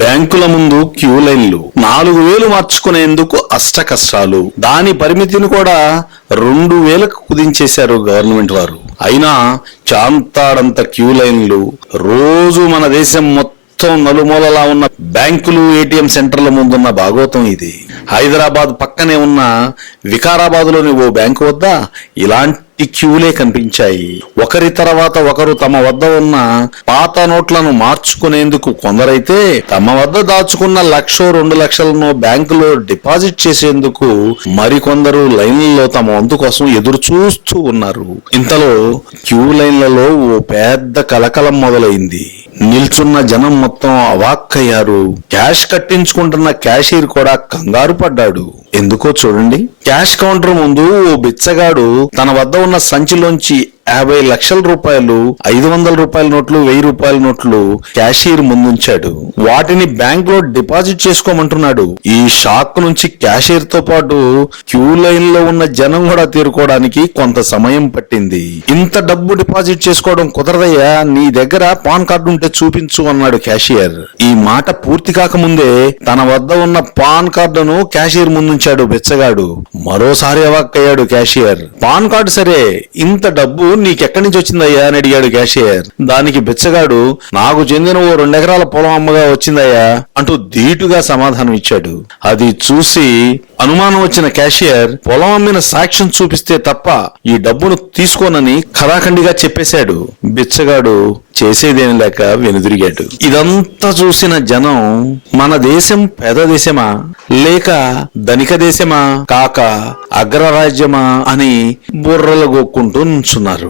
బ్యాంకుల ముందు క్యూ లైన్లు, 4,000 మార్చుకునేందుకు అష్ట కష్టాలు, దాని పరిమితిని కూడా 2,000కు కుదించేశారు గవర్నమెంట్ వారు. అయినా చాంతాడంత క్యూ లైన్లు. రోజు మన దేశం మొత్తం నలుమూలలా ఉన్న బ్యాంకులు, ఏటీఎం సెంటర్ల ముందున్న భాగవతం ఇది. హైదరాబాద్ పక్కనే ఉన్న వికారాబాద్లోని ఓ బ్యాంకు వద్ద ఇలాంటి క్యూలే కనిపించాయి. ఒకరి తర్వాత ఒకరు తమ వద్ద ఉన్న పాత నోట్లను మార్చుకునేందుకు కొందరైతే తమ వద్ద దాచుకున్న 1,00,000, 2,00,000 బ్యాంకులో డిపాజిట్ చేసేందుకు మరికొందరు లైన్లలో తమ వంతు కోసం ఎదురు చూస్తూ ఉన్నారు. ఇంతలో క్యూ లైన్లలో ఓ పెద్ద కలకలం మొదలైంది. నిల్చున్న జనం మొత్తం అవాక్కయ్యారు. క్యాష్ కట్టించుకుంటున్న క్యాషియర్ కూడా కంగారు పడ్డాడు. ఎందుకో చూడండి. క్యాష్ కౌంటర్ ముందు ఓ బిచ్చగాడు తన వద్ద ఉన్న సంచిలోంచి 50 లక్షల రూపాయలు, 500 రూపాయల నోట్లు, 1000 రూపాయల నోట్లు క్యాషియర్ ముందుంచాడు. వాటిని బ్యాంక్ లో డిపాజిట్ చేసుకోమంటున్నాడు. ఈ షాక్ నుంచి క్యాషియర్ తో పాటు క్యూ లైన్ లో ఉన్న జనం కూడా తీరుకోవడానికి కొంత సమయం పట్టింది. ఇంత డబ్బు డిపాజిట్ చేసుకోవడం కుదరదయ్యా, నీ దగ్గర పాన్ కార్డు ఉంటే చూపించు అన్నాడు క్యాషియర్. ఈ మాట పూర్తి కాకముందే తన వద్ద ఉన్న పాన్ కార్డును క్యాషియర్ ముందుంచాడు బిచ్చగాడు. మరోసారి అవాక్కయ్యాడు క్యాషియర్. పాన్ కార్డు సరే, ఇంత డబ్బు నీకెక్కడి నుంచి వచ్చిందయ్యా అని అడిగాడు క్యాషియర్. దానికి బిచ్చగాడు, నాకు చెందిన ఓ 2 ఎకరాల పొలం అమ్మగా వచ్చిందయ్యా అంటూ ధీటుగా సమాధానం ఇచ్చాడు. అది చూసి అనుమానం వచ్చిన క్యాషియర్ పొలం అమ్మిన సాక్ష్యం చూపిస్తే తప్ప ఈ డబ్బును తీసుకోనని ఖరాఖండిగా చెప్పేశాడు. బిచ్చగాడు చేసేదేం లేక వెనుదిరిగాడు. ఇదంతా చూసిన జనం మన దేశం పేద దేశమా లేక ధనిక దేశమా కాక అగ్రరాజ్యమా అని బుర్రలు గోక్కుంటూ నుంచున్నారు.